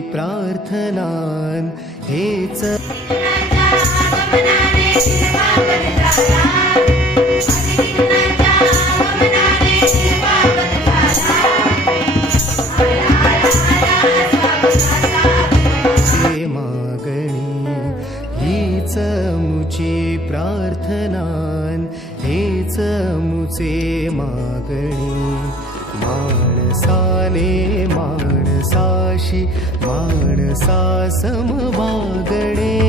प्रार्थनान हेच चे मागणी. हीच मुची प्रार्थनान हेच मुचे मागणी. माणसा े माणसा माणसा समवागणे